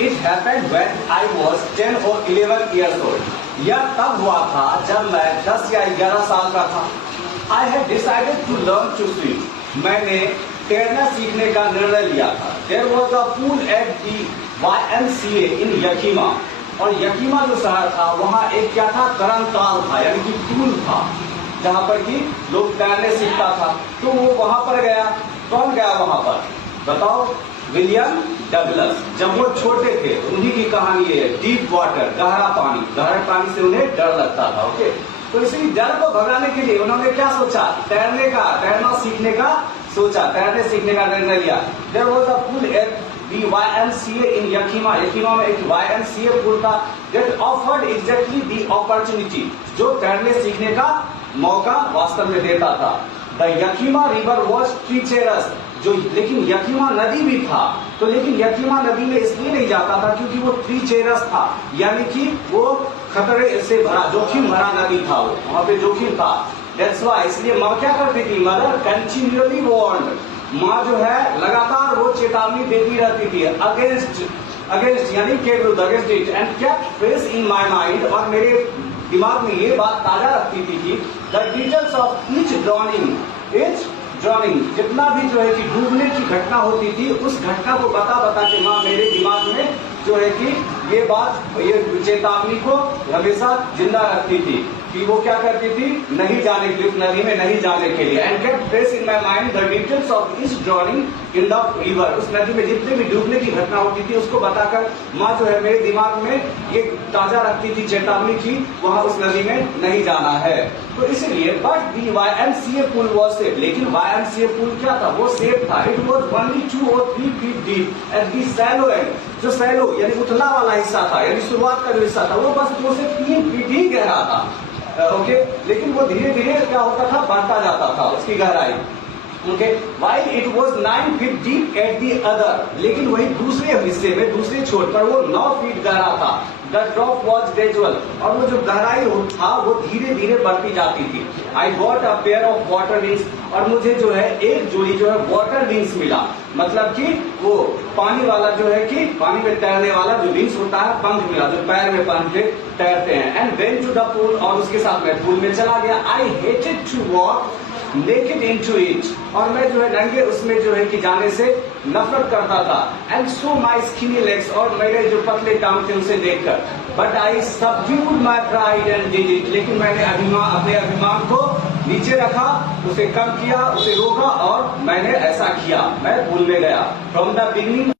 It happened when I was 10 or 11 years old. यह तब हुआ था जब मैं 10 या 11 साल का था. I had decided to learn to swim. मैंने तैरना सीखने का निर्णय लिया था. There was a pool at the YMCA in Yakima. और यकीमा जो शहर था वहाँ एक क्या था, तरंगताल था, यानी कि पूल था जहाँ पर कि लोग तैरने सीखता था. तो वो वहां पर गया. कौन गया वहां पर बताओ? William Douglas. जब वो छोटे थे उन्हीं की कहानी है. डीप वाटर, गहरा पानी से उन्हें डर लगता था. ओके, तो इसी डर को भगाने के लिए उन्होंने क्या सोचा? तैरना सीखने का सोचा, तैरने सीखने का निर्णय लिया. There was a pool at the YMCA in Yakima. Yakima में एक YMCA पूल था. That offered exactly the opportunity, जो तैरने सीखने का मौका वास्तव में देता था. The Yakima river was treacherous. जो लेकिन यकीमा नदी भी था, तो लेकिन यकीमा नदी में इसलिए नहीं जाता था क्योंकि वो ट्रीचरस था, यानी कि वो खतरे से भरा, जोखिम भरा नदी था. वो वहां पे जोखिम था. दैट्स व्हाई, इसलिए माँ क्या करती थी? Mother continually warned. माँ जो है लगातार वो चेतावनी देती रहती थी. अगेंस्ट यानी के विरुद्ध, against it. And kept fresh in my mind. और मेरे दिमाग में ये बात ताजा रखती थी कि the details of each drawing, जितना भी जो है कि डूबने की घटना होती थी, उस घटना को बता के माँ मेरे दिमाग में जो है कि ये बात, ये चेतावनी को हमेशा जिंदा रखती थी कि वो क्या करती थी? नहीं जाने के लिए, उस नदी में नहीं जाने के लिए. And kept fresh in my mind the details of each drawing in the river. उस नदी में जितने भी डूबने की घटना होती थी उसको बताकर माँ जो है मेरे दिमाग में ये ताजा रखती थी चेतावनी की वहां उस नदी में नहीं जाना है. तो इसलिए but the YMCA pool was safe. लेकिन YMCA पूल क्या था? वो सेफ था. It was only 2 or 3 feet deep at the shallow end. जो सैलो यानी उथला वाला हिस्सा था, यानी शुरुआत का जो हिस्सा था, वो बस 2 से 3 फीट ही गहरा था. ओके, लेकिन वो धीरे धीरे क्या होता था? बढ़ता जाता था उसकी गहराई. Okay, while it was 9 feet deep at the other. लेकिन वही दूसरे हिस्से में, दूसरे छोर पर वो 9 फीट गहरा था. The drop was gradual. और वो जो गहराई था वो धीरे धीरे बढ़ती जाती थी. I got a pair of water wings. और मुझे जो है एक जोड़ी जो है वाटर विंग्स मिला. मतलब कि वो पानी वाला जो है कि पानी में तैरने वाला जो विंग्स होता है, पंख मिला, जो पैर में पंख के तैरते हैं. And went to the pool. और उसके साथ मैं पूल में चला गया. I hated to walk naked into it. और मैं जो है नंगे उसमें जो है कि जाने से नफरत करता था. And so my skinny legs. और मेरे जो पतले टांग थे उसे देखकर. But I subdued my pride and did it. लेकिन मैंने अपने अभिमान को नीचे रखा, उसे कम किया, उसे रोका और मैंने ऐसा किया. मैं पूल में गया. From the beginning